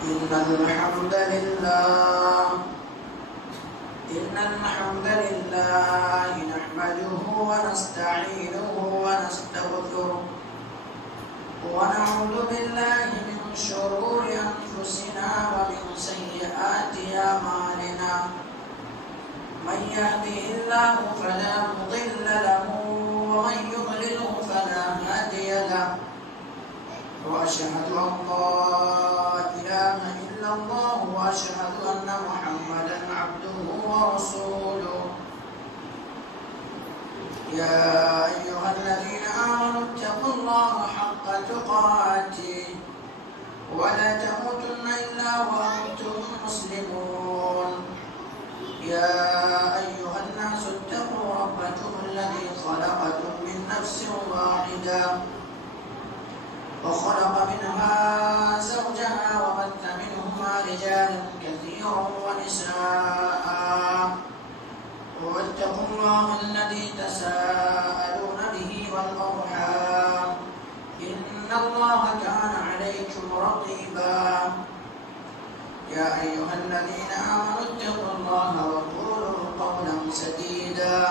إن الحمد لله نحمده ونستعينه ونستغفره ونعوذ بالله من شرور أنفسنا ومن سيئات أعمالنا من يهده الله فلا مضل له ومن يضلله فلا هادي له وأشهد أن لا إله إلا الله وأشهد أن محمدا عبده ورسوله يا أيها الذين آمنوا اتقوا الله حق تقاته ولا تموتن إلا وأنتم مسلمون يا أيها الناس اتقوا ربكم الذي خلقكم من نفس واحدة وخلق منها زوجها وبث منهما رجالا كثيرا ونساء واتقوا الله الذي تساءلون به والأرحام إن الله كان عليكم رقيبا يا أيها الذين آمنوا اتقوا الله وقولوا قولا سديدا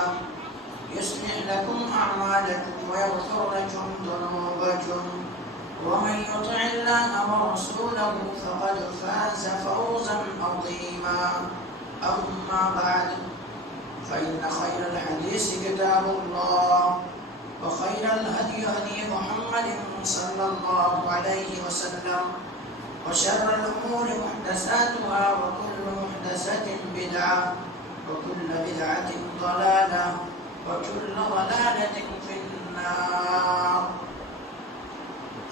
يصلح لكم أعمالكم ويغفر لكم ذنوبكم ومن يطع الله ورسوله فقد فاز فوزا عظيما أما بعد فإن خير الحديث كتاب الله وخير الهدي هدي محمد صلى الله عليه وسلم وشر الأمور محدثاتها وكل محدثة بدعة وكل بدعة ضلالة وكل ضلالة في النار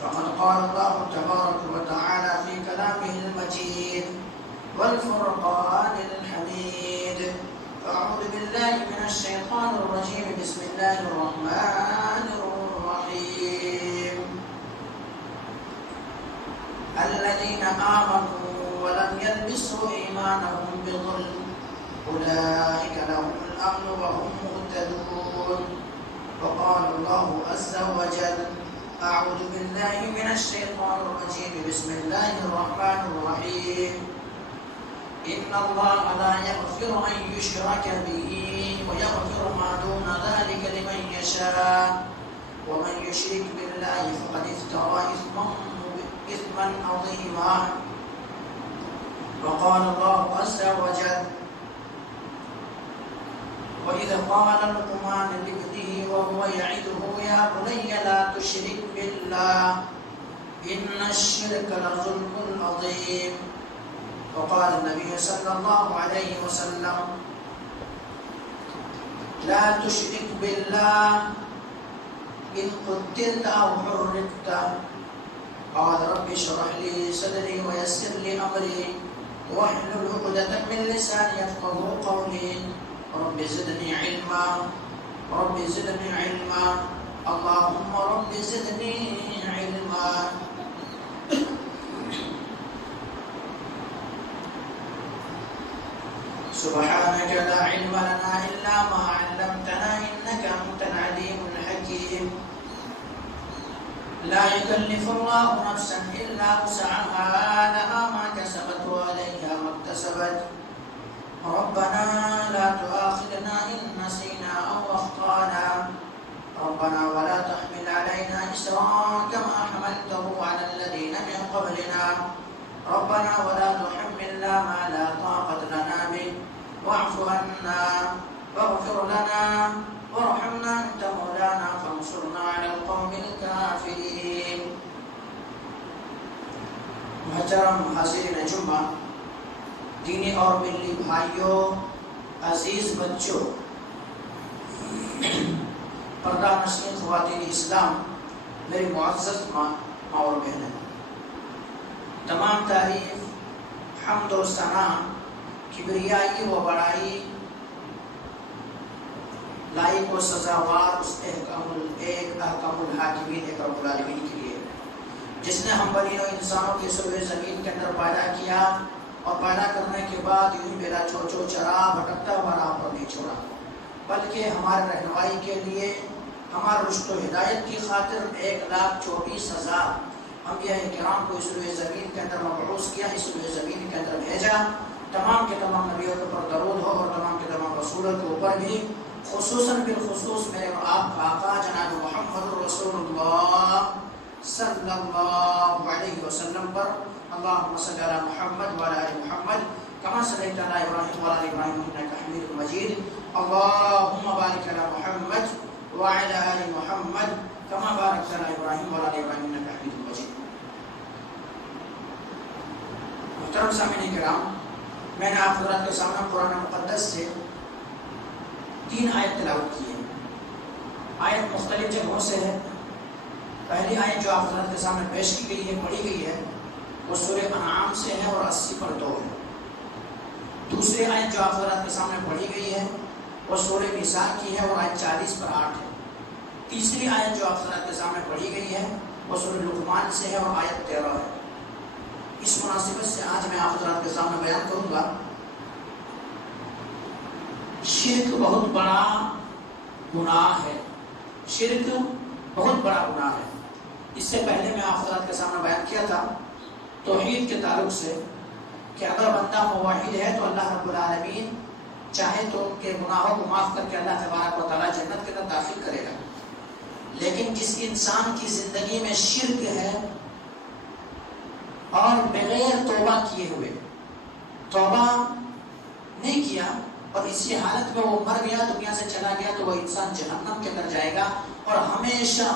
فقد قال الله تبارك وتعالى في كلامه المجيد والفرقان الحميد أعوذ بالله من الشيطان الرجيم بسم الله الرحمن الرحيم الذين آمنوا ولم يلبسوا إيمانهم بظلم أولئك لهم الأمن وهم مهتدون وقال الله عز وجل أعوذ بالله من الشيطان الرجيم بسم الله الرحمن الرحيم إن الله لا يغفر أن يشرك به ويغفر ما دون ذلك لمن يشاء ومن يشرك بالله فقد افترى إثما عظيما وقال الله عز وجل وإذ قال لقمان لابنه وهو يعظه يا بني لا تشرك بالله إن الشرك لظلم عظيم وقال النبي صلى الله عليه وسلم لا تشرك بالله إن قتلت أو حرقت قال رب اشرح لي صدري ويسر لي أمري واحلل عقدة من لساني يفقهوا قولي رب زدني علما رب زدني علما اللهم رب زدني علما سبحانك لا علم لنا إلا ما علمتنا إنك أنت العليم الحكيم لا يكلف الله نفسا إلا وسعها لها ما كسبت وعليها ما اكتسبت ربنا لا تؤاخذنا إن نسينا أو أخطأنا ربنا ولا تحمل علينا إسرا كما حملته على الذين من قبلنا ربنا ولا تحملنا ما لا طاقة لنا به واعف عنا واغفر لنا وارحمنا أنت مولانا فانصرنا على القوم الكافرين. محترم حاضرین جمعہ، دینی اور ملی بھائیوں، عزیز بچوں، پردہ نشین خواتین اسلام، میری معزز ماں اور بہنیں، تمام تعریف، حمد و ثنا، کبریائی و بڑائی، لائق و سزاوار اس احکم الحاکمین رب العالمین کے لیے، جس نے ہم بنی و انسانوں کے سروے زمین کے اندر پیدا کیا اور پیدا کرنے کے بعد یوں بلا چوچو چرا بھٹکتا ہوا راہ پر نہیں چھوڑا، بلکہ ہمارے رہنمائی کے لیے، ہمارے رشد و ہدایت کی خاطر 1,24,000 انبیاء کرام کو اس روئے زمین کے اندر مبعوث کیا، اس تعالیٰ تمام کے تمام نبیوں کے اوپر درود ہو اور تمام کے تمام رسولوں کے اوپر بھی خصوصاً بالخصوص میرے اور آپ کا آقا جناب محمد رسول اللہ صلی اللہ علیہ وسلم پر اللہم صلی علی محمد وعلی آل محمد کما صلیت علی ابراہیم وعلی آل ابراہیم انک حمید مجید اللہم بارک علی محمد وعلی آل محمد کما بارکت علی ابراہیم وعلی آل ابراہیم انک حمید مجید۔ محترم سامعین کرام، میں نے آپ حضرات کے سامنے قرآن مقدس سے 3 آیت تلاوت کی ہے۔ آیت مختلف جگہوں سے ہے۔ پہلی آیت جو آپ حضرات کے سامنے پیش کی گئی ہے، پڑھی گئی ہے، وہ سورہ انعام سے ہے اور 80 پر 2 ہے۔ دوسری آیت جو آپ حضرات کے سامنے پڑھی گئی ہے وہ سورہ نساء کی ہے اور آیت 40 پر 8 ہے۔ تیسری آیت جو آپ حضرات کے سامنے پڑھی گئی ہے وہ سورہ لقمان سے ہے اور آیت 13 ہے۔ اس مناسبت سے آج میں آپ حضرات کے سامنے بیان کروں گا شرک بہت بڑا گناہ ہے۔ شرک بہت بڑا گناہ ہے۔ اس سے پہلے میں آپ حضرات کے سامنے بیان کیا تھا توحید کے تعلق سے کہ اگر بندہ موحد ہے تو اللہ رب العالمین چاہے تو ان کے گناہوں کو معاف کر کے اللہ تبارک و تعالیٰ جنت کے اندر داخل کرے گا۔ لیکن جس انسان کی زندگی میں شرک ہے اور بغیر توبہ کیے ہوئے توبہ نہیں کیا اور اسی حالت میں وہ مر گیا، دنیا سے چلا گیا، تو وہ انسان جہنم کے اندر جائے گا اور ہمیشہ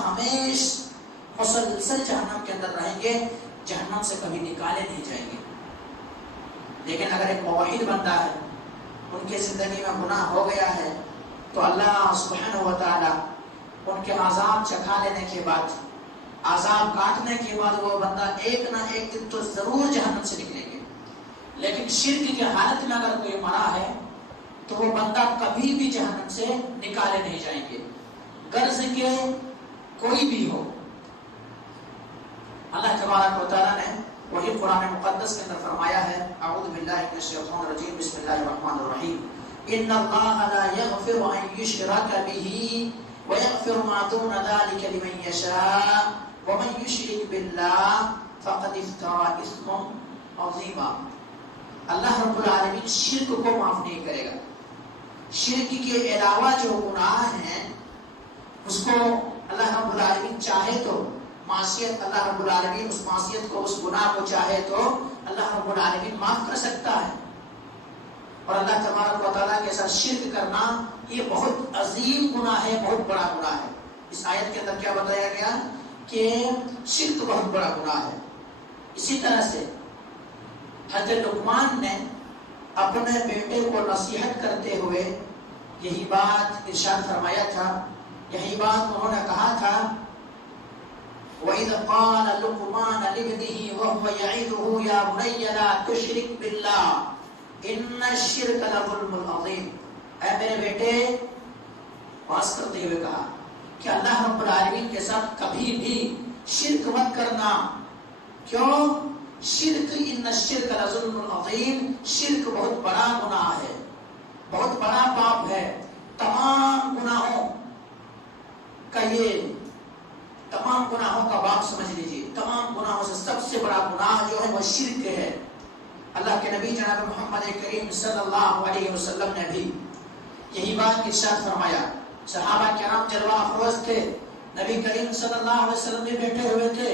مسلسل جہنم کے اندر رہیں گے، جہنم سے کبھی نکالے نہیں جائیں گے۔ لیکن اگر ایک موحد بندہ ہے، ان کی زندگی میں گناہ ہو گیا ہے، تو اللہ سبحانہ و تعالی ان کے عذاب چکھا لینے کے بعد، عذاب کاٹنے کے بعد وہ بندہ ایک نہ ایک دن تو ضرور جہنم سے نکلیں گے۔ لیکن شرک کی حالت میں اگر کوئی مرا ہے تو وہ بندہ کبھی بھی جہنم سے نکالے نہیں جائیں گے، غرض کے کوئی بھی ہو۔ اللہ تبارک و تعالیٰ نے وہی قرآن مقدس کے اندر فرمایا ہے، اعوذ باللہ من الشیطان الرجیم، بسم اللہ الرحمن الرحیم، ان اللہ لا یغفر ان یشرک به ویغفر ما دون ذلک لمن یشاء ومن یشرک باللہ فقد افترى اثما عظیما۔ اللہ رب العالمین شرک کو معاف نہیں کرے گا۔ شرک کے علاوہ جو گناہ ہیں اس کو اللہ رب العالمین چاہے تو معصیت، اللہ رب العالمین اس معصیت کو، اس گناہ کو چاہے تو اللہ رب العالمین معاف کر سکتا ہے۔ اور اللہ تبارک و تعالیٰ کے ساتھ شرک کرنا یہ بہت عظیم گناہ ہے، بہت بڑا گناہ ہے۔ اس آیت کے اندر کیا بتایا گیا کہ شرک بہت بڑا گناہ ہے۔ اسی طرح سے حضرت لقمان نے اپنے بیٹے کو نصیحت کرتے ہوئے یہی بات ارشاد فرمایا تھا، یہی بات انہوں نے کہا تھا، وَإِذْ قَالَ لُقْمَانُ لِابْنِهِ وَهُوَ يَعِظُهُ يَا بُنَيَّ لَا تُشْرِكْ بِاللَّهِ إِنَّ الشِّرْكَ لَظُلْمٌ عَظِيمٌ۔ اے میرے بیٹے، واز کرتے ہوئے کہا کہ اللہ رب العالمین کے ساتھ کبھی بھی شرک مت کرنا۔ کیوں؟ شرک، ان الشرک لظلم عظیم، شرک بہت بڑا گناہ ہے، بہت بڑا پاپ ہے۔ تمام گناہوں کا تمام گناہوں کا باپ سمجھ لیجیے، تمام گناہوں سے سب سے بڑا گناہ جو ہے وہ شرک ہے۔ اللہ کے نبی جناب محمد کریم صلی اللہ علیہ وسلم نے بھی یہی بات ارشاد فرمایا۔ صحابہ کرام جلوہ افروز تھے، نبی کریم صلی اللہ علیہ وسلم بھی بیٹھے ہوئے تھے۔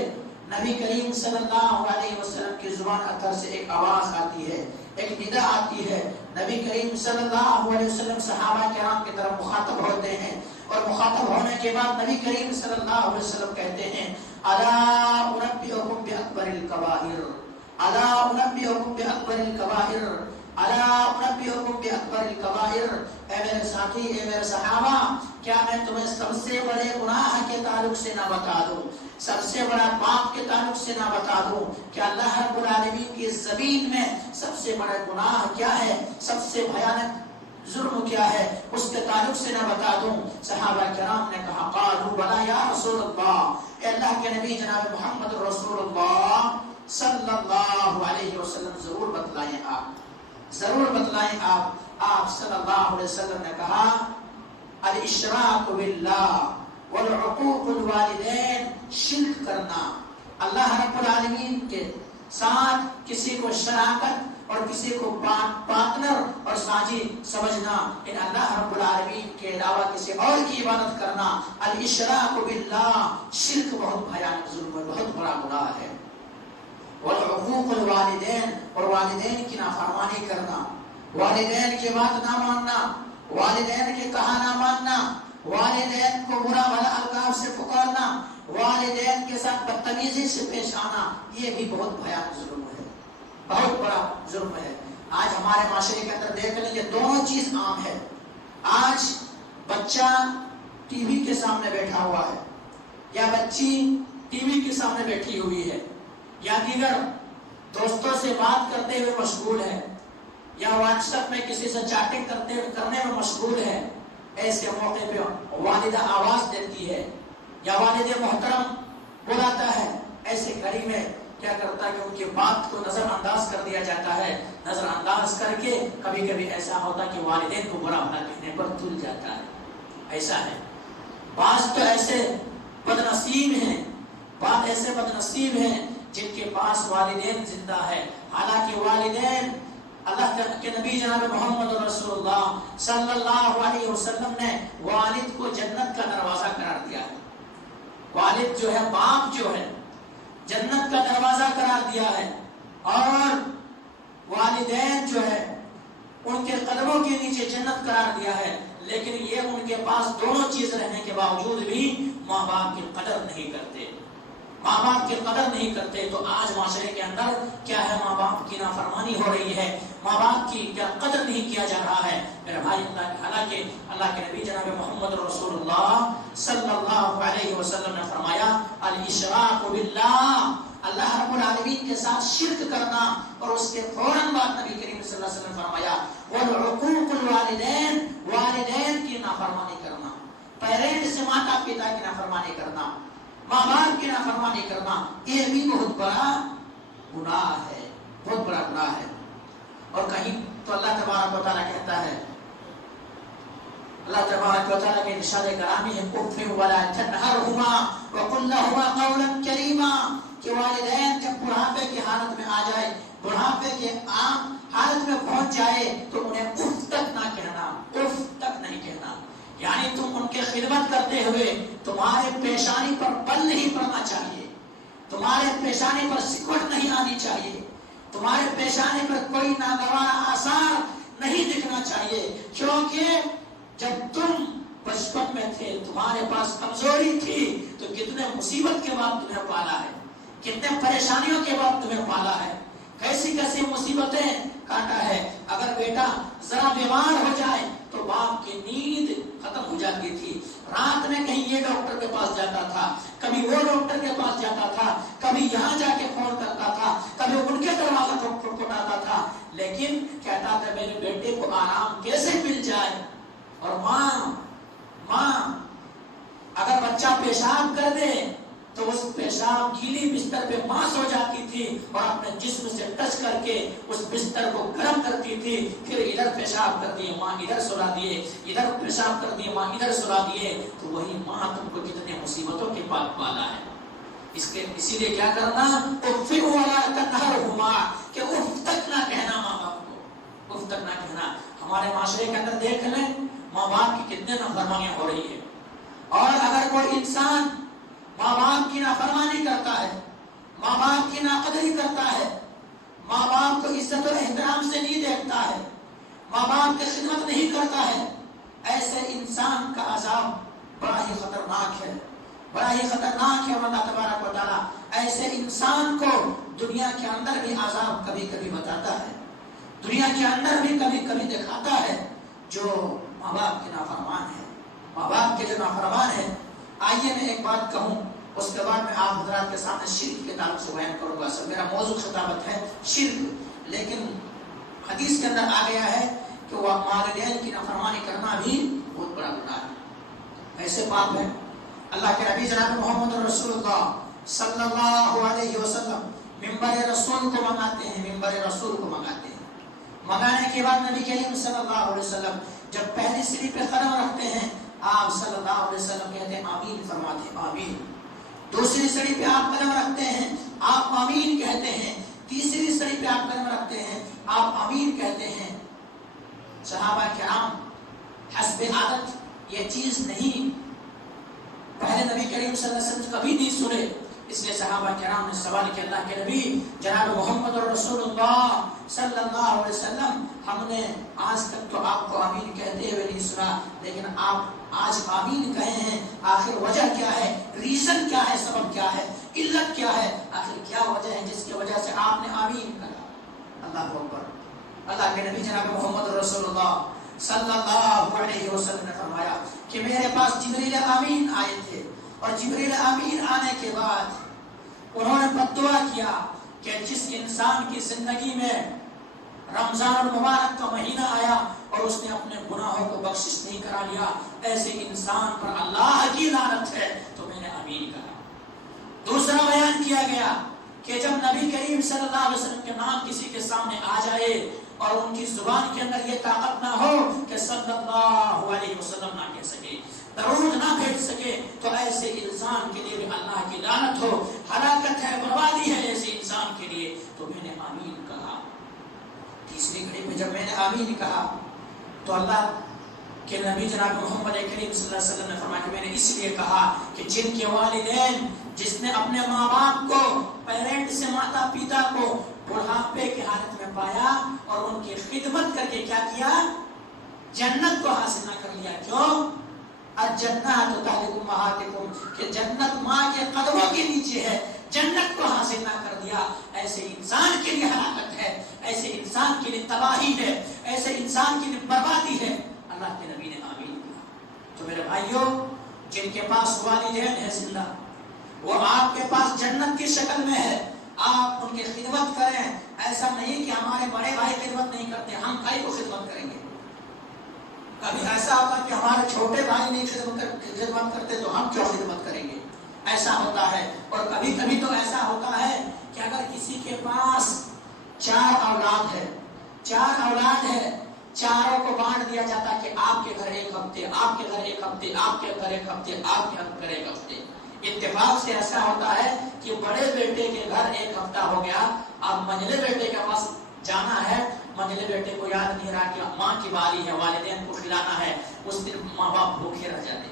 نبی کریم صلی اللہ علیہ وسلم کی زبان اثر سے ایک آواز آتی ہے، ایک ندا آتی ہے۔ نبی کریم صلی اللہ علیہ وسلم صحابہ کرام کی طرف مخاطب ہوتے ہیں اور مخاطب ہونے کے بعد نبی کریم صلی اللہ علیہ وسلم کہتے ہیں، الا انبئکم باکبر الکبائر، الا انبئکم باکبر الکبائر، الا انبئکم باکبر الکبائر۔ اے میرے ساتھی، اے میرے صحابہ، کیا میں تمہیں سب سے بڑے گناہ کے تعلق سے نہ بتا دوں، سب سے بڑا پاپ کے تعلق سے نہ بتا دوں کہ اللہ رب العالمین کی زمین میں سب سے بڑا گناہ کیا ہے، سب سے بھیانک ظلم کیا ہے، اس کے تعلق سے نہ بتا دوں؟ صحابہ کرام نے کہا، قالوا بلا یا رسول اللہ، اے اللہ کے نبی جناب محمد رسول اللہ صلی اللہ علیہ وسلم ضرور بتلائیں، آپ ضرور بتلائیں۔ آپ صلی اللہ علیہ وسلم نے کہا، الاشراک باللہ والعقوق الوالدین، شرک کرنا، اللہ رب العالمین کے ساتھ کسی کو شراکت اور کسی کو پارٹنر اور ساجی سمجھنا، ان اللہ رب العالمین کے علاوہ کسی اور کی عبادت کرنا، الاشراک باللہ، شرک بہت بھیانک ظلم ہے، بہت بڑا گناہ ہے۔ والعقوق الوالدین، اور والدین کی نافرمانی کرنا، والدین کی بات نہ ماننا، والدین کے کہا نہ ماننا، والدین کو برا بھلا القاب سے پکارنا، والدین کے ساتھ بدتمیزی سے پیش آنا، یہ بھی بہت بھیانک ظلم ہے، بہت بڑا ظلم ہے۔ آج ہمارے معاشرے کے اندر دیکھ لیں، یہ دونوں چیز عام ہے۔ آج بچہ ٹی وی کے سامنے بیٹھا ہوا ہے، یا بچی ٹی وی کے سامنے بیٹھی ہوئی ہے، یا دیگر دوستوں سے بات کرتے ہوئے مشغول ہے، یا واٹس ایپ میں کسی سے چیٹنگ کرنے میں مشغول ہے۔ ایسے موقع پہ والدہ آواز دیتی ہے یا والد محترم بلاتا ہے، ایسے گھڑی میں کیا کرتا ہے کہ ان کی بات کو نظر انداز کر دیا جاتا ہے۔ نظر انداز کر کے کبھی کبھی ایسا ہوتا ہے کہ والدین کو برا بھلا کہنے پر تل جاتا ہے۔ ایسا ہے، بعض تو ایسے بدنصیب ہیں، بعض ایسے بدنصیب ہیں جن کے پاس والدین زندہ ہے، حالانکہ والدین اللہ کے نبی جناب محمد رسول اللہ صلی اللہ علیہ وسلم نے والد کو جنت کا دروازہ قرار دیا ہے۔ والد جو ہے، باپ جو ہے، جنت کا دروازہ قرار دیا ہے، اور والدین جو ہے ان کے قدموں کے نیچے جنت قرار دیا ہے۔ لیکن یہ ان کے پاس دونوں چیز رہنے کے باوجود بھی ماں باپ کی قدر نہیں کرتے، ماں باپ کی قدر نہیں کرتے۔ تو آج معاشرے کے اندر کیا ہے، ماں باپ کی نافرمانی ہو رہی ہے، ماں باپ کی کیا قدر نہیں کیا جا رہا ہے میرے بھائی۔ حالانکہ اللہ کے نبی جناب محمد رسول اللہ صلی اللہ علیہ وسلم نے فرمایا، الاشراک باللہ، اللہ رب العالمین کے ساتھ شرک کرنا، اور اس کے فوراً بعد نبی کریم صلی اللہ علیہ وسلم نے فرمایا، والعقوق الوالدین، والدین کی نافرمانی کرنا، پیرنٹس، ماتا پتا کی نافرمانی کرنا، ماں باپ کی نافرمانی کرنا، یہ بھی بہت بڑا گناہ ہے، بہت بڑا گناہ ہے۔ اور کہیں تو اللہ تبارک و تعالیٰ کہتا ہے، اللہ تبارک و تعالیٰ کے ارشاد کرامی ہے، اف ولا تنہرہما وقل لہما قولا کریما، کہ والدین جب بڑھاپے کی حالت میں آ جائے، بڑھاپے کے عام حالت میں پہنچ جائے، تو انہیں اف تک نہ کہنا، اف تک نہیں کہنا، یعنی تم ان کے خدمت کرتے ہوئے تمہارے پیشانی پر بل نہیں پڑنا چاہیے، تمہارے پیشانی پر سکوٹ نہیں آنی چاہیے، تمہارے پیشانی پر کوئی ناگوارا آثار نہیں دکھنا چاہیے، کیونکہ جب تم بچپن میں تھے، تمہارے پاس کمزوری تھی، تو کتنے مصیبت کے بعد تمہیں پالا ہے، کتنے پریشانیوں کے بعد تمہیں پالا ہے، کیسی کیسی مصیبتیں کاٹا ہے۔ اگر بیٹا ذرا بیمار ہو جائے تو باپ کی نیند ختم ہو جاتی تھی، رات میں کہیں یہ ڈاکٹر کے پاس جاتا تھا، کبھی وہ ڈاکٹر کے پاس جاتا تھا، کبھی یہاں جا کے فون کرتا تھا، کبھی ان کے دروازہ کو کھٹکھٹاتا تھا، لیکن کہتا تھا میرے بیٹے کو آرام کیسے مل جائے۔ اور ماں اگر بچہ پیشاب کر دے تو اس پیشاب گیلی بستر پہ ماں سو جاتی تھی، اور اپنے جسم سے ٹچ کر کے اس بستر کو گرم کرتی تھی، پھر ادھر پیشاب کر دیے ماں ادھر سلا دیے، ادھر پیشاب کر دیے ماں ادھر سلا دیے، تو وہی ماں تم کو کتنے مصیبتوں کے بعد پالا ہے۔ اسی لیے کیا کرنا، اف ولا تنہرہما، کہ اف تک نہ کہنا ماں باپ کو، اف تک نہ کہنا۔ ہمارے معاشرے کے اندر دیکھ لیں، ماں باپ کی کتنے نافرمانیاں ہو رہی ہے، اور اگر کوئی انسان ماں باپ کی نافرمانی کرتا ہے، ماں باپ کی ناقدری کرتا ہے، ماں باپ کو عزت و احترام سے نہیں دیکھتا ہے، ماں باپ کی خدمت نہیں کرتا ہے، ایسے انسان کا عذاب بڑا ہی خطرناک ہے، بڑا ہی خطرناک ہے۔ اللہ تبارک و تعالیٰ ایسے انسان کو دنیا کے اندر بھی عذاب کبھی کبھی بتاتا ہے، دنیا کے اندر بھی کبھی کبھی دکھاتا ہے، جو ماں باپ کے نافرمان ہے، ماں باپ کے جو نافرمان ہے۔ آئیے میں ایک بات کہوں، اس کے بعد میں آپ حضرات کے سامنے شرک کے تعلق سے بیان کروں گا۔ سب میرا موضوع خطابت ہے شرک، لیکن حدیث کے اندر آ گیا ہے کہ وہ والدین کی نافرمانی کرنا بھی بہت بڑا گناہ ہے، ایسے پاپ ہے۔ اللہ کے نبی جناب محمد رسول اللہ صلی اللہ علیہ وسلم ممبر رسول کو منگاتے ہیں، ممبر رسول کو منگاتے ہیں، منگانے کے بعد نبی کریم صلی اللہ علیہ وسلم جب پہلی سیڑھی پہ قدم رکھتے ہیں، آپ صلی اللہ علیہ وسلم کہتے ہیں آمین فرماتے ہیں، آمین۔ دوسری سیڑھی پہ آپ قدم رکھتے ہیں، آپ آمین کہتے ہیں۔ تیسری سری پہ آپ قدم رکھتے ہیں، آپ آمین کہتے ہیں۔ صحابہ کرام حسب عادت یہ چیز نہیں پہلے نبی کریم صلی اللہ علیہ وسلم کبھی نہیں سنے، اس لیے صحابہ کرام نے سوال کیا اللہ کے نبی جناب محمد رسول اللہ صلی اللہ علیہ وسلم، ہم نے آج تک تو آپ کو آمین کہتے ہوئے نہیں سنا، لیکن آپ آج آمین کہے ہیں، آخر وجہ کیا ہے، ریزن کیا ہے، سبب کیا ہے، علت کیا ہے، آخر کیا وجہ ہے جس کی وجہ سے آپ نے آمین کہا؟ اللہ اکبر۔ اللہ کے نبی جناب محمد رسول اللہ صلی اللہ علیہ وسلم نے فرمایا کہ میرے پاس جبریل امین آئے تھے، اور جبریل امین آنے کے بعد انہوں نے بددعا کیا کہ جس انسان کی زندگی میں رمضان المبارک کا مہینہ آیا اور اس نے اپنے گناہوں کو بخشش نہیں کرا لیا، ایسے انسان پر اللہ کی لعنت ہے، تو میں نے امین کہا۔ دوسرا بیان کیا گیا کہ جب نبی کریم صلی اللہ علیہ وسلم کے نام کسی کے سامنے آ جائے اور ان کی زبان کے اندر یہ طاقت نہ ہو کہ صلی اللہ علیہ وسلم نہ کہہ سکے، درود نہ بھیج سکے، تو ایسے انسان کے لیے بھی اللہ کی لعنت ہو، ہلاکت ہے، بربادی ہے ایسے انسان کے لیے، تو میں نے آمین کہا۔ تیسری گھڑی میں جب میں نے آمین کہا تو اللہ کہ نبی جناب محمد کریم صلی اللہ علیہ وسلم نے فرمایا کہ میں نے اس لیے کہا کہ جن کے والدین، جس نے اپنے ماں باپ کو، پیرنٹ سے ماتا پیتا کو بڑھاپے کی حالت میں پایا اور ان کی خدمت کر کے کیا کیا، جنت کو حاصل نہ کر لیا۔ کیوں؟ الجنت تحت امہاتکم، کہ جنت ماں کے قدموں کے نیچے ہے، جنت کو حاصل نہ کر دیا، ایسے انسان کے لیے ہلاکت ہے، ایسے انسان کے لیے تباہی ہے، ایسے انسان کے لیے بربادی ہے۔ اللہ کے نبی نے آمین کہا۔ تو میرے بھائیوں، جن کے پاس والدین ہے زندہ، وہ آپ کے پاس جنت کی شکل میں ہے، آپ ان کی خدمت کریں۔ ایسا نہیں کہ ہمارے بڑے بھائی خدمت نہیں کرتے، ہم بھائی کو خدمت کریں گے۔ کبھی ایسا ہوتا کہ ہمارے چھوٹے بھائی نہیں خدمت کرتے تو ہم کیوں خدمت کریں گے، ایسا ہوتا ہے۔ اور کبھی کبھی تو ایسا ہوتا ہے کہ اگر کسی کے پاس 4 اولاد ہے، 4 اولاد ہے، چاروں کو بانٹ دیا جاتا کہ آپ کے گھر 1 ہفتے، آپ کے گھر 1 ہفتے، آپ کے گھر 1 ہفتے، آپ کے گھر 1 ہفتے۔ اتفاق سے ایسا ہوتا ہے کہ بڑے بیٹے کے گھر 1 ہفتہ ہو گیا، اب منجلے بیٹے کے پاس جانا ہے، منجلے بیٹے کو یاد نہیں رہا کہ ماں کی باری ہے، والدین کو کھلانا ہے، اس دن ماں باپ بھوکے رہ جاتے۔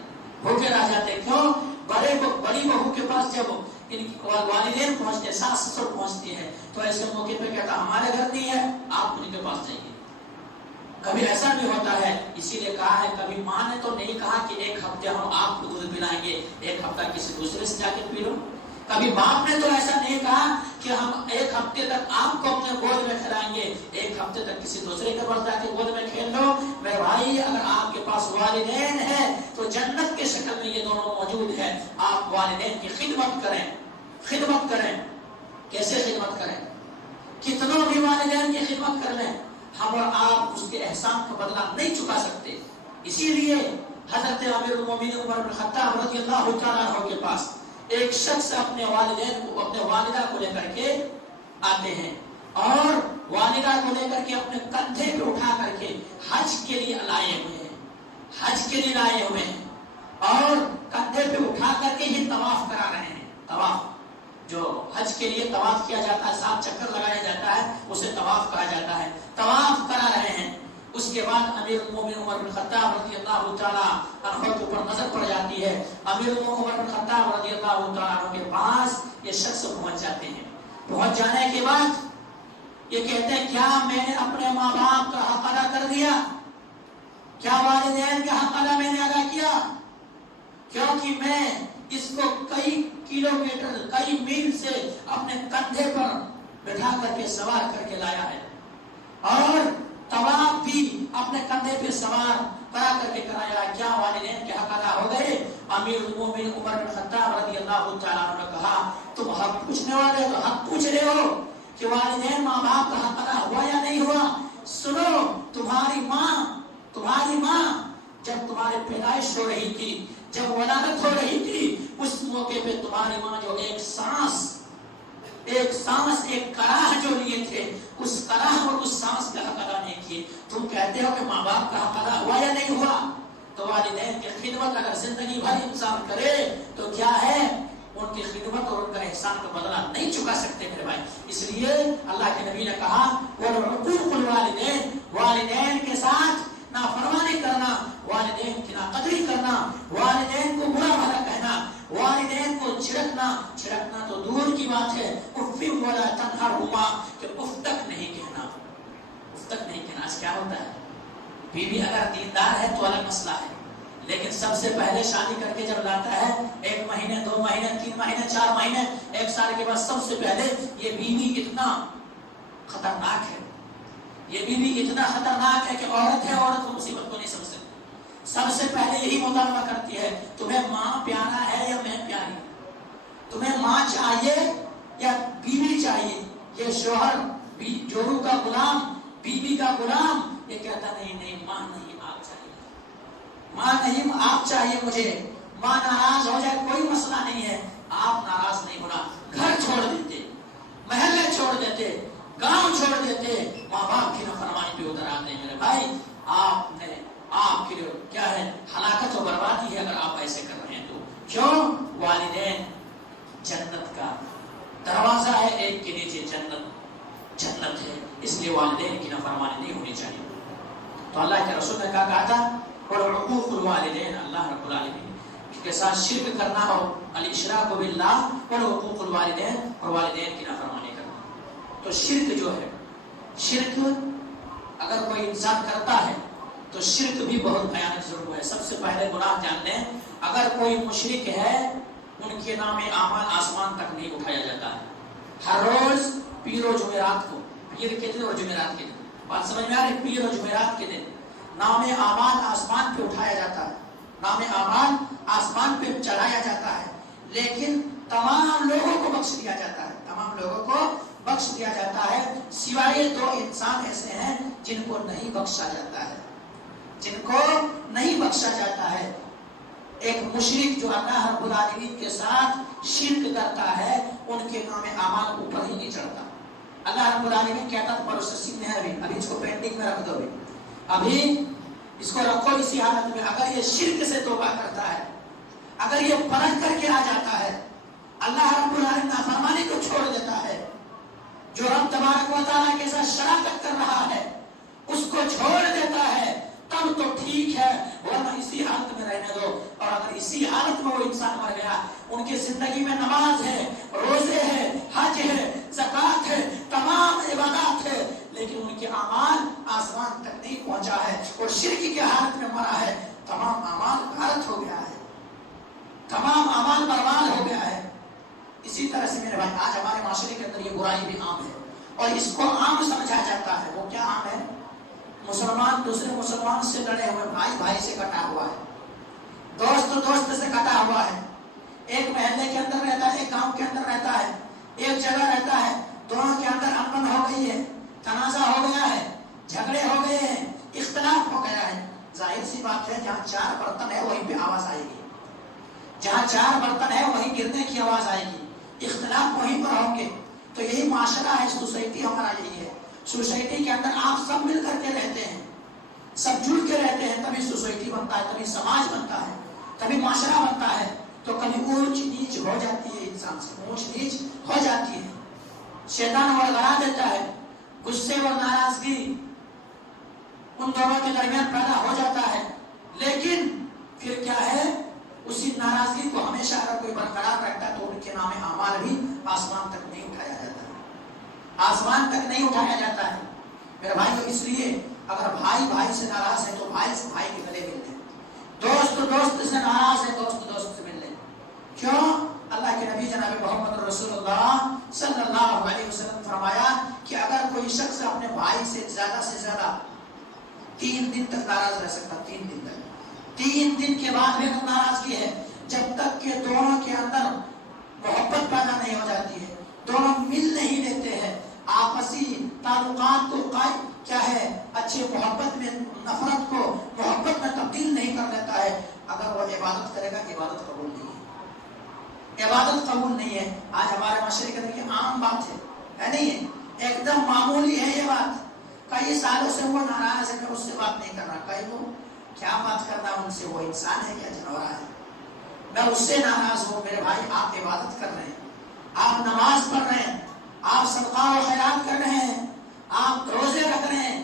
کیوں؟ بڑی بہو کے پاس جب ان کی والدین پہنچتے، ساس سسر پہنچتی ہے، تو ایسے موقع پہ کہتا ہمارے گھر نہیں ہے، آپ ان کے پاس جائیے۔ کبھی ایسا بھی ہوتا ہے، اسی لیے کہا ہے کبھی ماں نے تو نہیں کہا کہ 1 ہفتے ہم آپ کو دودھ پلائیں گے، 1 ہفتہ کسی دوسرے سے جا کے پی لو۔ کبھی باپ نے تو ایسا نہیں کہا کہ ہم 1 ہفتے تک آپ کو اپنے گود میں کھلائیں گے، 1 ہفتے تک کسی دوسرے کے پاس جا کے گود میں کھیل لو۔ میرے بھائی، اگر آپ کے پاس والدین ہیں تو جنت کے شکل میں یہ دونوں موجود ہیں۔ آپ والدین کی خدمت کریں۔ کیسے خدمت کریں؟ کتنوں بھی والدین کی خدمت کر لیں، ہم اور آپ اس کے احسان کا بدلہ نہیں چکا سکتے۔ اسی لیے حضرت امیر المومنین عمر بن خطاب رضی اللہ تعالیٰ عنہ کے پاس ایک شخص اپنے والدین کو، اپنے والدہ کو لے کر کے آتے ہیں، اور والدہ کو لے کر کے اپنے کندھے پہ اٹھا کر کے حج کے لیے لائے ہوئے ہیں، اور کندھے پہ اٹھا کر کے ہی طواف کرا رہے ہیں۔ طواف جو حج کے لیے طواف کیا جاتا ہے، 7 چکر لگایا جاتا ہے، اسے طواف کہا جاتا ہے، طواف کرا رہے ہیں۔ اس کے بعد امیر المومنین عمر بن خطاب رضی اللہ تعالیٰ عنہ کے اوپر نظر پڑ جاتی ہے۔ امیر المومنین عمر بن خطاب رضی اللہ تعالیٰ عنہ کے پاس یہ شخص پہنچ جاتے ہیں۔ پہنچ جانے کے بعد یہ کہتے ہیں کیا میں نے اپنے ماں باپ کا حق ادا کر دیا؟ کیا والدین کا حق ادا میں نے ادا کیا؟ کیونکہ میں اس کو کئی کلومیٹر، کئی میل سے اپنے کندھے پر بٹھا کر کے سوار کر کے لایا ہے، اور طواف بھی اپنے کندھے پہ سوار کرا کر کے کرایا ہے۔ کیا والدین کے حق ادا ہو گئے؟ امیر المومنین عمر بن خطاب رضی اللہ تعالیٰ عنہ نے کہا تم حق پوچھنے والے تو حق پوچھ رہے ہو کہ والدین ماں باپ کا حق ادا ہوا یا نہیں ہوا۔ سنو، تمہاری ماں جب تمہاری پیدائش ہو رہی تھی، جب ولادت ہو رہی تھی، اس موقع پہ تمہاری ماں جو ایک سانس ایک کراہ جو لیے تھے، اس کراہ اور اس سانس کا حق ادا نہیں کیے۔ تم کہتے ہو کہ ماں باپ کا حق ادا ہوا یا نہیں ہوا؟ تو والدین کی خدمت اگر زندگی بھر انسان کرے تو کیا ہے ان کی خدمت اور ان کا احسان کا بدلہ نہیں چکا سکتے میرے بھائی. اس لیے اللہ کے نبی نے کہا وَعُقُوقُ الْوَالِدَيْنِ، والدین کے ساتھ نافرمانی کرنا، والدین کی ناقدری کرنا، والدین کو برا بھلا کہنا، والدین کو چھڑکنا تو دور کی بات ہے، اف ولا تنہرہما، کہ اف تک نہیں کہنا. اف تک نہیں کہنا. آج کیا ہوتا ہے، بیوی اگر دیندار ہے تو الگ مسئلہ ہے، لیکن سب سے پہلے شادی کر کے جب لاتا ہے 1 مہینے 2 مہینے 3 مہینے 4 مہینے 1 سال کے بعد سب سے پہلے یہ بیوی اتنا خطرناک ہے، یہ بیوی اتنا خطرناک ہے کہ عورت ہے، عورت کو مصیبت کو نہیں سمجھ سکتی. سب سے پہلے یہی مطالبہ کرتی ہے تمہیں ماں پیارا ہے یا میں پیاری، تمہیں ماں چاہیے یا بیوی چاہیے. یہ شوہر جورو کا غلام، بیوی کا غلام، یہ کہتا نہیں ماں نہیں آپ چاہیے، ماں نہیں آپ چاہیے مجھے. ماں ناراض ہو جائے کوئی مسئلہ نہیں ہے، آپ ناراض نہیں ہونا. گھر چھوڑ دیتے، محلے چھوڑ دیتے، گاؤں چھوڑ دیتے، ماں باپ کی نافرمانی پہ اتر آتے ہیں. میرے بھائی آپ کے لیے کیا ہے، ہلاکت و بربادی ہے اگر آپ ایسے کر رہے ہیں تو. کیوں؟ والدین جنت کا دروازہ ہے، ایک کے نیچے جنت ہے، اس لیے والدین کی نافرمانی نہیں ہونی چاہیے. تو اللہ کے رسول نے کہا تھا وَعُقُوقُ الْوَالِدَيْنِ، اللہ رب العالمین کے ساتھ شرک کرنا ہو، الاشراک باللہ وعقوق الوالدین، اور والدین کی نافرمانی کرنا. تو شرک جو ہے، شرک اگر کوئی انسان کرتا ہے تو شرک بھی بہت بھیانک ضرور ہے. سب سے پہلے گناہ جان لیں، اگر کوئی مشرک ہے ان کے نام اعمال آسمان تک نہیں اٹھایا جاتا ہے. ہر روز پیر و جمعرات کو، پیر کے دن اور جمعرات کے دن، بات سمجھ میں آ رہی، پیر و جمعرات کے دن نام اعمال آسمان پہ اٹھایا جاتا ہے، نام اعمال آسمان پہ چڑھایا جاتا ہے، لیکن تمام لوگوں کو بخش دیا جاتا ہے، تمام لوگوں کو بخش دیا جاتا ہے، سوائے 2 انسان ایسے ہیں جن کو نہیں بخشا جاتا ہے، جن کو نہیں بخشا جاتا ہے. ایک مشرک جو اللہ رب العالمین کے ساتھ شرک کرتا ہے، ان کے نام اعمال اوپر ہی نہیں چڑھتا. اللہ رب العالمین کہتا ہے پروسیسنگ میں ہے، ابھی اس کو پینڈنگ میں رکھ دو، ابھی اس کو رکھو اسی حالت میں. اگر یہ شرک سے توبہ کرتا ہے، اگر یہ پلٹ کر کے آ جاتا ہے، اللہ رب العالمین نافرمانی کو چھوڑ دیتا ہے، جو رب تبارک و تعالیٰ کے ساتھ شراکت کر رہا ہے اس کو چھوڑ دیتا ہے، تب تو ٹھیک ہے، ورنہ اسی حالت میں رہنے دو. اور اگر اسی حالت میں وہ انسان مر گیا، ان کی زندگی میں نماز ہے، روزے ہے، حج ہے، زکوٰۃ ہے، تمام عبادات ہے، لیکن ان کے اعمال آسمان تک نہیں پہنچا ہے اور شرک کی حالت میں مرا ہے، تمام اعمال غلط ہو گیا ہے، تمام اعمال برباد ہو گیا ہے. اسی طرح سے میرے بھائی آج ہمارے معاشرے کے اندر یہ برائی بھی عام ہے اور اس کو عام سمجھا جاتا ہے. وہ کیا عام ہے؟ مسلمان دوسرے مسلمان سے لڑے ہوئے، بھائی سے کٹا ہوا ہے، دوست سے کٹا ہوا ہے، ایک محلے کے اندر رہتا ہے، ایک گاؤں کے اندر رہتا ہے، ایک جگہ رہتا ہے، دونوں کے اندر امن ہو گئی ہے، تنازع ہو گیا ہے، جھگڑے ہو گئے ہیں، اختلاف ہو گیا ہے. ظاہر سی بات ہے جہاں 4 برتن ہے وہیں پہ آواز آئے گی، جہاں 4 برتن ہے وہیں گرنے کی آواز آئے گی، اختلاف وہیں پر ہوں گے. تو یہی معاشرہ ہے، سوسائٹی ہمارا یہی ہے. سوسائٹی کے اندر آپ سب مل کر کے رہتے ہیں، سب جڑ کے رہتے ہیں، تبھی سوسائٹی بنتا ہے، تبھی سماج بنتا ہے، تبھی معاشرہ بنتا ہے. تو کبھی اونچ نیچ ہو جاتی ہے، انسان سے اونچ نیچ ہو جاتی ہے، شیطان ورگڑا دیتا ہے، غصے اور ناراضگی ان دونوں کے درمیان پیدا ہو جاتا ہے. لیکن پھر کیا ہے، اسی ناراضگی کو ہمیشہ اگر کوئی برقرار رکھتا ہے تو ان کے نام اعمال بھی آسمان تک نہیں اٹھایا جاتا ہے، آسمان تک نہیں اٹھایا جاتا ہے. میرے بھائی تو اس لیے اگر بھائی سے ناراض ہے تو بھائی سے بھائی کے گلے مل لیں، دوست سے ناراض ہے دوست سے مل لیں. کیوں؟ اللہ کے نبی جناب محمد رسول اللہ صلی اللہ علیہ وسلم فرمایا کہ اگر کوئی شخص اپنے بھائی سے زیادہ 3 دن تک ناراض رہ سکتا، 3 دن تک، 3 دن کے بعد بھی ناراضگی ہے، جب تک کہ دونوں کے اندر محبت پیدا نہیں ہو جاتی ہے، دونوں مل نہیں لیتے ہیں، آپسی تعلقات کو کیا ہے اچھے محبت میں نفرت کو محبت میں تبدیل نہیں کر لیتا ہے. اگر وہ عبادت کرے گا عبادت قبول نہیں ہے، عبادت قبول نہیں ہے. آج ہمارے معاشرے کے اندر یہ عام بات ہے نہیں ہے، ایک دم معمولی ہے یہ بات. کئی سالوں سے وہ ناراض ہے، میں اس سے بات نہیں کر رہا. کئی وہ کیا بات کرنا ان سے، وہ انسان ہے یا جانور ہے. میں اس سے ناراض ہوں. میرے بھائی آپ عبادت کر رہے ہیں, آپ نماز پڑھ رہے ہیں, آپ صدقہ و خیرات کر رہے ہیں, آپ روزے رکھ رہے ہیں,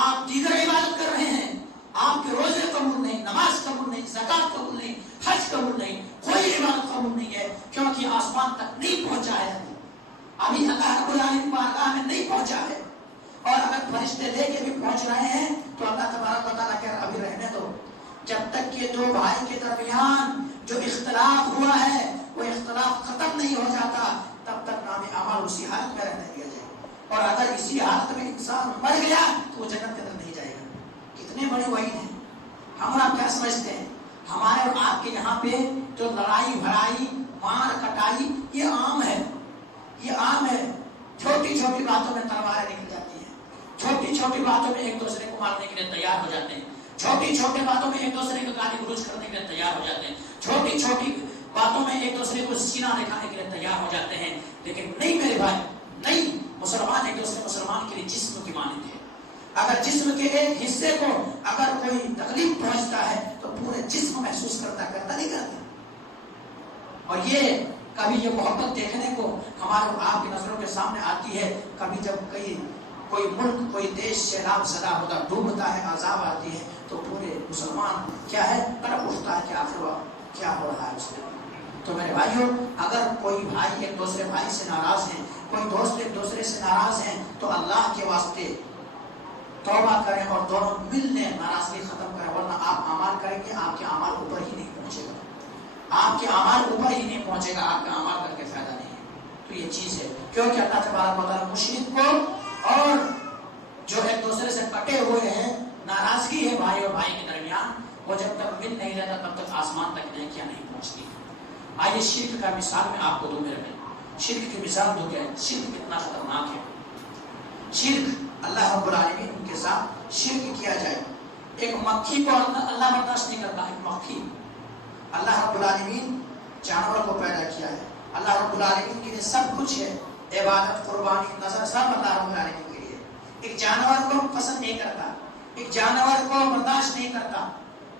آپ دیگر عبادت کر رہے ہیں, آپ کے روزے قبول نہیں, نماز قبول نہیں, زکات قبول نہیں, حج قبول نہیں, کوئی عبادت قبول نہیں ہے, کیونکہ آسمان تک نہیں پہنچا ہے, ابھی اللہ رب العالمین بارگاہ میں نہیں پہنچا ہے. اور اگر فرشتے لے کے بھی پہنچ رہے ہیں تو اللہ تبارک و تعالیٰ کہہ رہا ابھی رہنے دو, جب تک کہ دو بھائی کے درمیان جو اختلاف ہوا ہے وہ اختلاف ختم نہیں ہو جاتا, تب تک نام اعمال اسی حالت میں رہنے دیا جائے. اور اگر اسی حالت میں انسان مر گیا تو وہ جنت کے اندر نہیں جائے گا. کتنے بڑے وعید ہیں. ہم آپ کیا سمجھتے ہیں ہمارے اور آپ کے یہاں پہ جو لڑائی بھڑائی مار کٹائی یہ عام ہے, یہ عام ہے. چھوٹی چھوٹی باتوں میں تلواریں نکل جاتی ہیں, چھوٹی چھوٹی باتوں میں ایک دوسرے کو مارنے کے لیے تیار ہو جاتے ہیں, چھوٹی چھوٹی باتوں میں ایک دوسرے کو گالی گلوچ کرنے کے لیے تیار ہو جاتے ہیں, چھوٹی چھوٹی باتوں میں ایک دوسرے کو سینہ دکھانے کے لیے تیار ہو جاتے ہیں. لیکن نہیں میرے بھائی, نہیں. مسلمان ایک دوسرے مسلمان کے لیے جسم کی مانند ہے. اگر جسم کے ایک حصے کو اگر کوئی تکلیف پہنچتا ہے تو پورے جسم محسوس کرتا نہیں کرتا. اور یہ کبھی یہ محبت دیکھنے کو ہمارے آپ کی نظروں کے سامنے آتی ہے, کبھی جب کوئی ملک کوئی دیش سیلاب زدہ ہوتا ڈوبتا ہے, عذاب آتی ہے تو پورے مسلمان کیا ہے تڑپ اٹھتا ہے کہ آخر کیا ہو رہا ہے اس میں. تو میرے بھائیوں اگر کوئی بھائی ایک دوسرے بھائی سے ناراض ہیں, کوئی دوست ایک دوسرے سے ناراض ہیں تو اللہ کے واسطے توبہ کریں اور دونوں مل لیں, ناراضگی ختم کریں, ورنہ آپ اعمال کریں گے آپ کے اعمال اوپر ہی نہیں پہنچے گا, آپ کے اعمال اوپر ہی نہیں پہنچے گا, آپ کا اعمال کر کے فائدہ نہیں ہے. تو یہ چیز ہے کیونکہ اللہ تبارک و تعالیٰ مشرک کو اور جو ایک دوسرے سے کٹے ہوئے ہیں, ناراضگی ہے بھائی اور بھائی کے درمیان, وہ جب تک مل نہیں رہتا تب تک آسمان تک نیکیاں نہیں پہنچتی. آئیے شرک کا مثال میں آپ کو دوں میرے بھائی, شرک کی مثال دو کیا ہے, شرک کتنا خطرناک ہے. شرک اللہ رب العالمین کے ساتھ شرک کیا جائے. ایک مکھی کو اللہ برداشت نہیں کرتا, ایک مکھی. اللہ رب العالمین جانور کو پیدا کیا ہے, اللہ رب العالمین کے لیے سب کچھ ہے, عبادت قربانی نظر سب اللہ رب العالمین کے لیے. ایک جانور کو پسند نہیں کرتا, ایک جانور کو برداشت نہیں کرتا,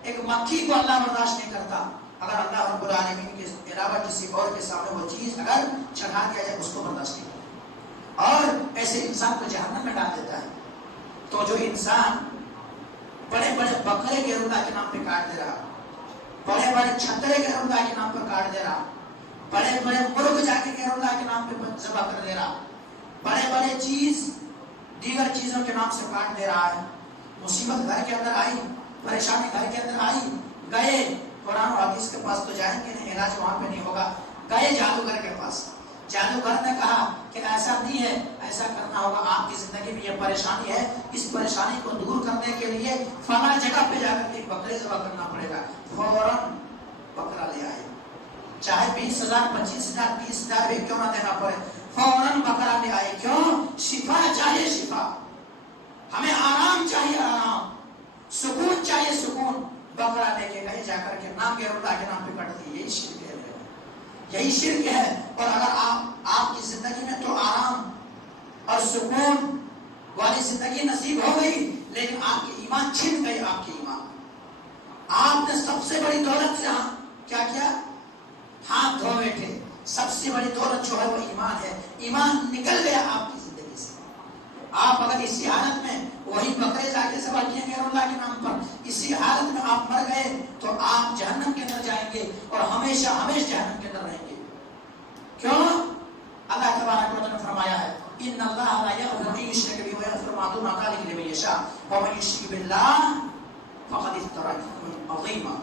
ایک مکھی کو اللہ برداشت نہیں کرتا. اگر اللہ رب العالمین کے علاوہ کسی اور کے سامنے وہ چیز اگر چڑھا دیا جائے اس کو برداشت نہیں کرتا, اور ایسے انسان کو جہنم میں ڈال دیتا ہے. تو جو انسان بڑے بڑے بکرے کے اللہ کے نام پہ کاٹ دے رہا, بڑے بڑے چھترے کے اللہ کے نام پر کاٹ دے رہا, بڑے بڑے مرغ جا کے اللہ کے نام پہ ذبح کر دے رہا, بڑے بڑے چیز دیگر چیزوں کے نام سے کاٹ دے رہا ہے. مصیبت گھر کے اندر آئی, پریشانی گھر کے اندر آئی, گئے قرآن اور حدیث کے پاس تو جائیں گے نہیں, علاج وہاں پہ نہیں ہوگا, گئے جادوگر کے پاس. جادوگر نے کہا کہ ایسا نہیں ہے, ایسا کرنا ہوگا, آپ کی زندگی میں یہ پریشانی ہے, اس پریشانی کو دور کرنے کے لیے فلاں جگہ پہ جا کر کے بکرے ذبح کرنا پڑے گا. فوراً بکرا لے آئے, چاہے 20,000 25,000 30,000 بھی کیوں نہ دینا پڑے, فوراً بکرا لے آئے. کیوں؟ شفا چاہیے, شفا, ہمیں آرام چاہیے, آرام, سکون چاہیے, سکون. بکرا لے کے کہیں جا کر کے نام کے اللہ کے نام پہ کٹ دی, یہی شرک ہے, یہی شرک ہے. اور اگر آپ کی زندگی میں تو آرام اور سکون والی زندگی نصیب ہو گئی, لیکن آپ کی ایمان چھن گئی, آپ کی ایمان, آپ نے سب سے بڑی دولت سے کیا کیا, ہاتھ دھو بیٹھے. سب سے بڑی دولت جو ہے وہ ایمان ہے, ایمان نکل گیا آپ کی زندگی سے. آپ اگر اسی حالت میں وہی بکرے جا کے ذبح کیے غیر اللہ کے نام پر, اسی حالت میں آپ مر گئے تو آپ جہنم کے اندر جائیں گے اور ہمیشہ ہمیشہ جہنم کے اندر رہیں گے. کیوں؟ اللہ تبارک و تعالیٰ نے فرمایا ہے ان اللہ لا یغفر ان یشرک به ویغفر ما دون ذلک لمن یشاء ومن یشرک باللہ فقد افترى اثما عظیما.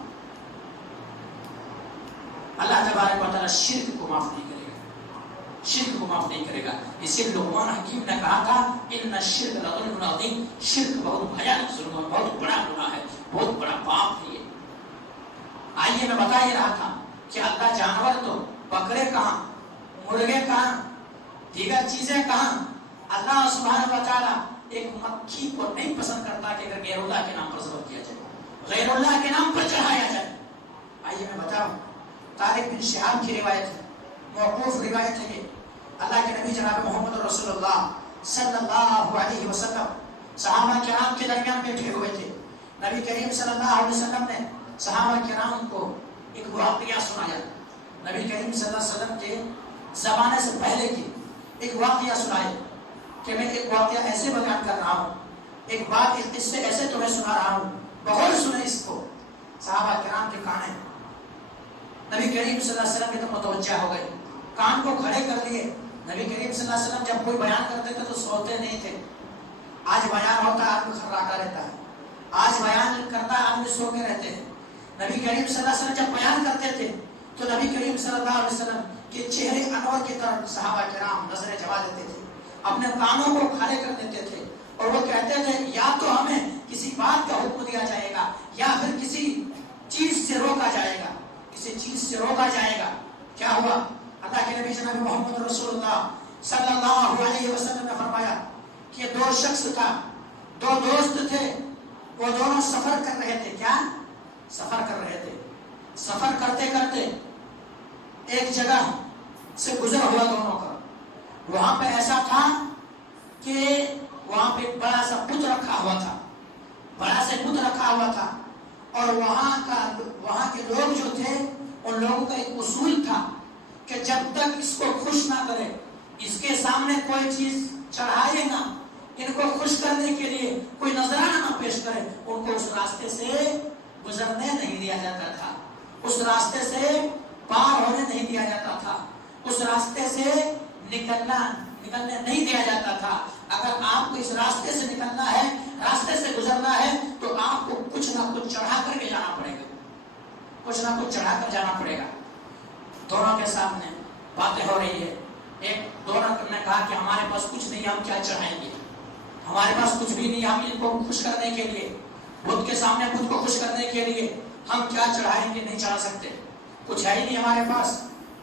اللہ تبارک و تعالیٰ شرک کو معاف نہیں کرے گا, شرک کو معاف نہیں کرے گا. اسی لقمان حکیم نے کہا تھا ان الشرک لظلم عظیم, شرک بہت بھیانک ظلم ہے, بہت بڑا گناہ ہے, بہت بڑا پاپ ہے یہ. آئیے میں بتا ہی رہا تھا کہ اللہ جانور تو بکرے کہاں, مرغے کہاں, دیگر چیزیں کہاں, اللہ سبحانہ و تعالیٰ ایک مکھی کو نہیں پسند کرتا کہ اگر غیر اللہ کے نام پر ذبح کیا جائے, غیر اللہ کے نام پر چڑھایا جائے. آئیے میں بتاؤں, طارق بن شہاب کی روایت ہے, موقوف روایت ہے. اللہ کے نبی جناب محمد رسول اللہ صلی اللہ علیہ وسلم صحابہ کرام کے درمیان بیٹھے ہوئے تھے. نبی کریم صلی اللہ علیہ وسلم نے صحابہ کرام کو ایک واقعہ سنایا نبی کریم صلی اللہ علیہ وسلم کے زمانے سے پہلے کی ایک واقعہ سنائے کہ میں ایک واقعہ ایسے بیان کر رہا ہوں، ایک بات ایک قصے ایسے تمہیں سنا رہا ہوں، بہت سنے اس کو۔ صحابہ کرام کے کان نبی کریم صلی اللہ علیہ وسلم کے تو متوجہ ہو گئے، کان کو کھڑے کر لیے۔ نبی کریم صلی اللہ علیہ وسلم جب کوئی بیان کرتے تھے تو سوتے نہیں تھے۔ آج بیان ہوتا ہے آدمی خراٹا رہتا ہے، آج بیان کرتا ہے آدمی سو کے رہتے ہیں۔ نبی کریم صلی اللہ علیہ وسلم جب بیان کرتے تھے تو نبی کریم صلی اللہ علیہ وسلم کے چہرے انور کی طرف صحابہ کرام نظریں جما دیتے تھے، اپنے کانوں کو کھڑے کر دیتے تھے اور وہ کہتے تھے یا تو ہمیں کسی بات کا حکم دیا جائے گا یا پھر کسی چیز سے روکا جائے گا، کسی چیز سے روکا جائے گا۔ کیا ہوا؟ اللہ کے نبی جناب محمد رسول اللہ صلی اللہ علیہ وسلم نے فرمایا کہ دو شخص تھا، دو دوست تھے، وہ دونوں سفر کر رہے تھے۔ کیا سفر کر رہے تھے؟ سفر کرتے کرتے ایک جگہ سے گزر ہوا دونوں کا، وہاں پہ ایسا تھا کہ وہاں پہ بڑا سا بت رکھا ہوا تھا، بڑا سا بت رکھا ہوا تھا، اور وہاں کے لوگ جو تھے ان لوگوں کا ایک اصول تھا کہ جب تک اس کو خوش نہ کرے، اس کے سامنے کوئی چیز چڑھائے نہ، ان کو خوش کرنے کے لیے کوئی نذرانہ نہ پیش کرے، ان کو اس راستے سے گزرنے نہیں دیا جاتا تھا، اس راستے سے پار ہونے نہیں دیا جاتا تھا، اس راستے سے نکلنے نہیں دیا جاتا تھا۔ اگر آپ کو اس راستے سے نکلنا ہے، راستے سے گزرنا ہے، تو آپ کو کچھ نہ کچھ چڑھا کر کے جانا پڑے گا، کچھ نہ کچھ چڑھا کر جانا پڑے گا۔ دونوں کے سامنے باتیں ہو رہی ہے، ایک دونوں نے کہا کہ ہمارے پاس کچھ نہیں، ہم کیا چڑھائیں گے، ہمارے پاس کچھ بھی نہیں، ہم ان کو خوش کرنے کے لیے، بدھ کے سامنے خود کو خوش کرنے کے لیے ہم کیا چڑھائیں گے، نہیں چڑھا سکتے، کچھ ہے ہی نہیں ہمارے پاس۔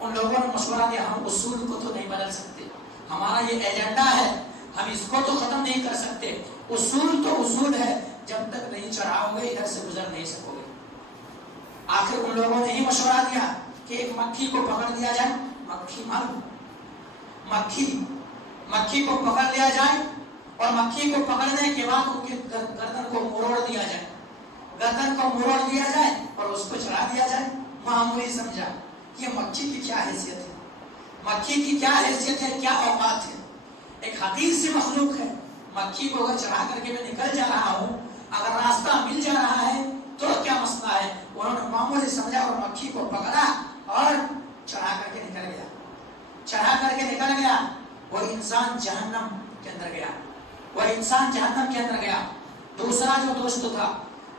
ان لوگوں نے مشورہ دیا ہم اصول کو تو نہیں بدل سکتے، ہمارا یہ ایجنڈا ہے، ہم اس کو تو ختم نہیں کر سکتے، اصول تو اصول ہے، جب تک نہیں چڑھاؤ گے ادھر سے گزر نہیں سکو گے۔ آخر ان لوگوں نے ہی مشورہ دیا کہ ایک مکھی کو پکڑ لیا جائے، مکھی کو پکڑ لیا جائے، اور مکھی کو پکڑنے کے بعد ان کی گردن کو مروڑ دیا جائے، گردن کو مروڑ دیا جائے اور اس کو چڑھا دیا جائے۔ معمولی سمجھا یہ مکھی کی کیا حیثیت ہے، مکھی کی کیا حیثیت ہے، کیا اوقات ہے، ایک حدیث سے مخلوق ہے۔ مکھی کو اگر چڑھا کر کے میں نکل جا رہا ہوں، اگر راستہ مل جا رہا ہے تو کیا مسئلہ ہے؟ انہوں نے معمولی سمجھا اور مکھی کو پکڑا اور چڑھا کر کے نکل گیا، چڑھا کر کے نکل گیا۔ وہ انسان جہنم کے اندر گیا، وہ انسان جہنم کے اندر گیا۔ دوسرا جو دوست تھا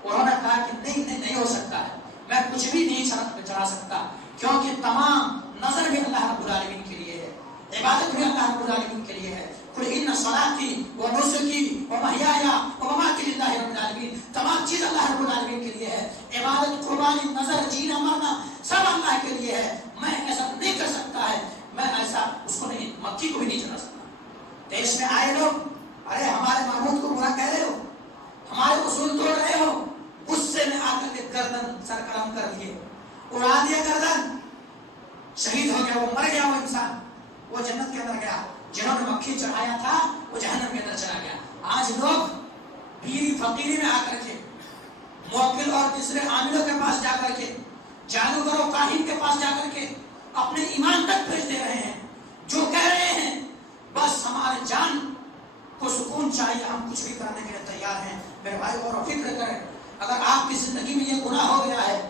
انہوں نے کہا کہ نہیں ہو سکتا ہے، میں کچھ بھی نہیں چڑھا سکتا، کیونکہ تمام نظر بھی اللہ رب العالمین کے لیے ہے، عبادت بھی اللہ رب العالمین کے لیے ہے۔ قل ان صلاتی و نسکی و محیایا و مماتی للہ رب العالمین، تمام چیز اللہ رب العالمین کے لیے ہے، عبادت، قربانی، نظر، جینا مرنا سب اللہ کے لیے ہے۔ میں ایسا نہیں کر سکتا ہے، میں ایسا اس کو نہیں، مکھی کو بھی نہیں چڑھا سکتا۔ دیش میں آئے لوگ ارے ہمارے معبود کو برا کہہ رہے ہو، ہمارے اصول توڑ رہے ہو، غصے میں آ کر کے گردن سر قلم کر دیے، اڑا دیا گردن، شہید ہو گیا، وہ مر گیا، وہ انسان وہ جنت کے اندر گیا، جنہوں نے مکھی چڑھایا تھا وہ جہنم کے اندر چلا گیا۔ آج لوگ پیری فقیری میں آ کر کے موکل اور دوسرے عاملوں کے پاس جا کر کے، جادوگر و کاہن کے پاس جا کر کے اپنے ایمان تک بھیج دے رہے ہیں، جو کہہ رہے ہیں بس ہمارے جان کو سکون چاہیے، ہم کچھ بھی کرنے کے لیے تیار ہیں۔ میرے بھائی غور و فکر کریں، اگر آپ کی زندگی میں یہ گناہ ہو گیا ہے،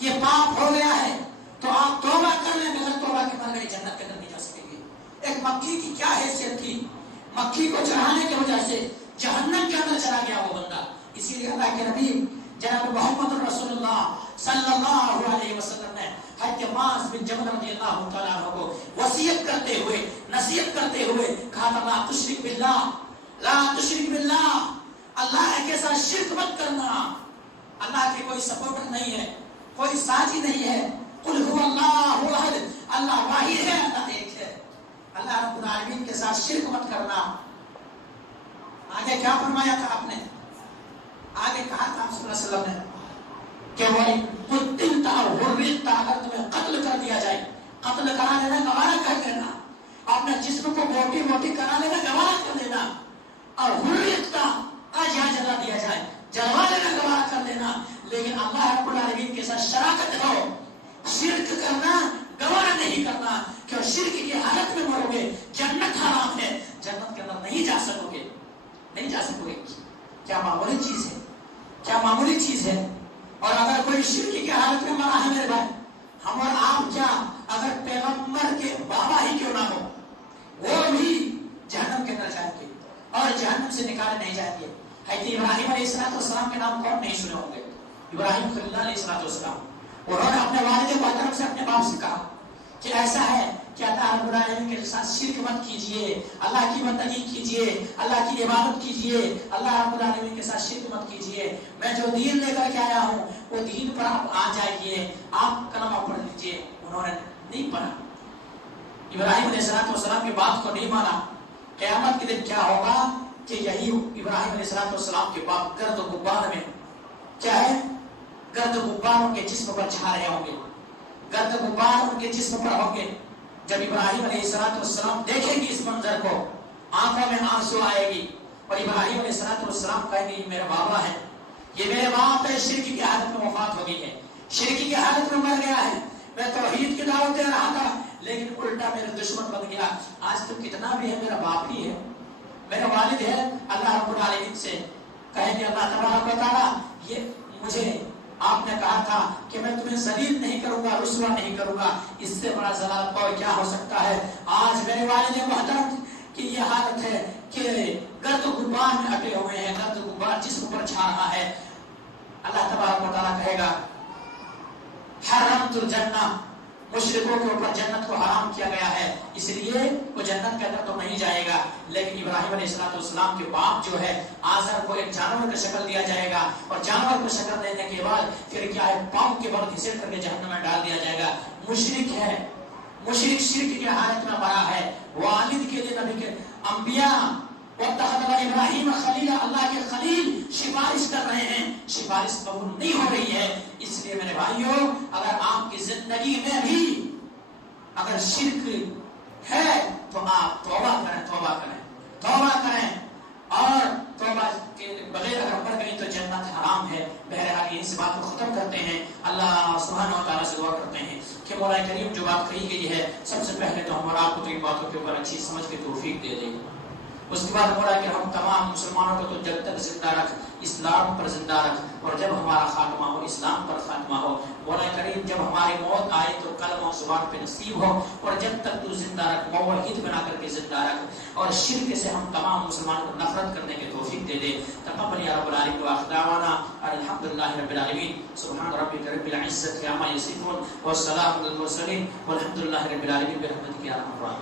یہ پاپ ہو گیا ہے، تو آپ توبہ کر لیں، بغیر توبہ کے بغیر جنت کے اندر نہیں جا سکیں گے۔ ایک مکھی کی کیا حیثیت تھی، مکھی کو چڑھانے کی وجہ سے جہنم کے اندر چلا گیا وہ بندہ۔ اسی لیے اللہ کے نبی جناب محمد رسول اللہ صلی اللہ علیہ وسلم نے حضرت معاذ بن جبل رضی اللہ تعالیٰ عنہ کو وصیت کرتے ہوئے، نصیحت کرتے ہوئے کہا تھا لا تشرک باللہ، لا تشرک باللہ، اللہ کے ساتھ شرک مت کرنا، اللہ کے کوئی سپورٹر نہیں ہے، کوئی ساتھی نہیں ہے۔ قل هو اللہ احد، اللہ واحد ہے، اللہ ایک ہے، اللہ رب العالمین کے ساتھ شرک مت کرنا۔ آگے کیا فرمایا تھا آپ نے؟ آگے کہا تھا صلی اللہ علیہ وسلم نے کہ وہ قتلتا حرقتا، اگر تمہیں قتل کر دیا جائے، قتل کرا لینا، گوارا کر دینا، اپنے جسم کو موٹی موٹی کرا لینا، گوارا کر دینا، اور حرقتا آج یہاں جلا دیا جائے، جلوا لینا، گوارا کر دینا، لیکن اللہ رب العالمین کے ساتھ شراکت ہو، شرک کرنا گوارا نہیں کرنا کہ شرک کی حالت میں مرو گے، جنت حرام ہے، جنت کے اندر نہیں جا سکو گے، نہیں جا سکو گے۔ کیا معمولی چیز ہے، کیا معمولی چیز ہے۔ اور اگر کوئی شرک کی حالت میں مرا ہے میرے بھائی، ہم اور آپ کیا، اگر پیغمبر کے بابا ہی کیوں نہ ہو، وہ بھی جہنم کے اندر جائیں گے اور جہنم سے نکالے نہیں جائیں گے۔ حضرت ابراہیم علیہ السلام کے نام کون نہیں سنے ہوں گے؟ ابراہیم خلیل اللہ علیہ السلام، انہوں نے اپنے والد محترم سے، اپنے باپ سے کہا کہ ایسا ہے کہ اللہ رب العالمین کے ساتھ شرک مت کیجئے، اللہ کی بندگی کیجئے، اللہ کی عبادت کیجئے، اللہ رب العالمین کے ساتھ شرک مت کیجئے، میں جو دین لے کر کے آیا ہوں وہ دین پر آپ آ جائیے، آپ کلمہ پڑھ لیجئے۔ انہوں نے نہیں پڑھا، ابراہیم علیہ السلام کی بات کو نہیں مانا۔ قیامت کے دن کیا ہوگا کہ یہی ابراہیم علیہ السلام کے باپ گرد و غبار میں، کیا ہے، گرد و غبار ان کے جسم پر چھا رہے ہوں گے، گرد و غبار ان کے جسم پر ہوں گے۔ جب ابراہیم علیہ السلام دیکھیں گے اس منظر کو، آنکھوں میں آنسو آئے گی اور ابراہیم علیہ السلام کہیں گے یہ میرا بابا ہے، یہ میرے باپ ہے، شرک کی حالت میں وفات ہو گئی ہے، شرک کی حالت میں مر گیا ہے، میں توحید کی دعوت دے رہا تھا لیکن الٹا میرا دشمن بن گیا۔ آج تو کتنا بھی ہے میرا باپ ہی ہے، میرا والد ہے۔ اللہ رب العالمین سے کہیں گے اللہ تبارک و تعالی، یہ مجھے آپ نے کہا تھا کہ میں تمہیں ذلیل نہیں کروں گا، رسوا نہیں کروں گا، اس سے بڑا ذلال اور کیا ہو سکتا ہے۔ آج میرے والد محترم کی یہ حالت ہے کہ گرد و غبار میں اٹے ہوئے ہیں، گرد و غبار جسم پر چھا رہا ہے۔ اللہ تبارک و تعالی کہے گا حرمت الجنہ، مشرکوں کے اوپر جنت کو حرام کیا گیا ہے، اس لیے وہ جنت کے اندر تو نہیں جائے گا۔ لیکن ابراہیم علیہ السلام کے باپ جو ہے آزر کو ایک جانور کا شکل دیا جائے گا، اور جانور کو شکل دینے کے بعد پھر کیا ہے، پاؤں کے بل گھسیٹ کر کے جہنم میں ڈال دیا جائے گا۔ مشرک ہے، مشرک شرک کی حالت میں مرا ہے۔ والد کے لیے نبی کے انبیاء واتخذ ابراہیم خلیلا، اللہ کے خلیل سفارش کر رہے ہیں، سفارش قبول نہیں ہو رہی ہے۔ اس لیے میرے بھائیوں، اگر آپ کی زندگی میں بھی اگر شرک ہے تو آپ توبہ کریں، توبہ کریں، توبہ کریں، اور توبہ کے بغیر اگر مر گئی تو جنت حرام ہے۔ بہرحال اس بات کو ختم کرتے ہیں، اللہ سبحانہ و تعالیٰ سے دعا کرتے ہیں کہ مولا کریم جو بات کہی گئی ہے، سب سے پہلے تو ہم اور آپ کو تو ان باتوں کے اوپر اچھی سمجھ کے توفیق دے دیں۔ اس کے بعد مولا کہ ہم تمام مسلمانوں کو تو جب تک زندہ رکھ، اسلام پر زندہ رکھ، اور جب ہمارا خاتمہ ہو اسلام پر خاتمہ ہو۔ مولا کریم جب ہماری موت آئے تو کلمہ زبان پہ نصیب ہو، اور جب تک تو زندہ رکھ، موحد بنا کر کے زندہ رکھ، اور شرک سے ہم تمام مسلمانوں کو نفرت کرنے کی توفیق دے دے۔ تقبل یا رب العالمین وآخر دعوانا الحمدللہ رب العالمین، سبحان ربک رب العزة عما یصفون والسلام علی المرسلین والحمدللہ رب العالمین برحمتک یا ارحم الراحمین۔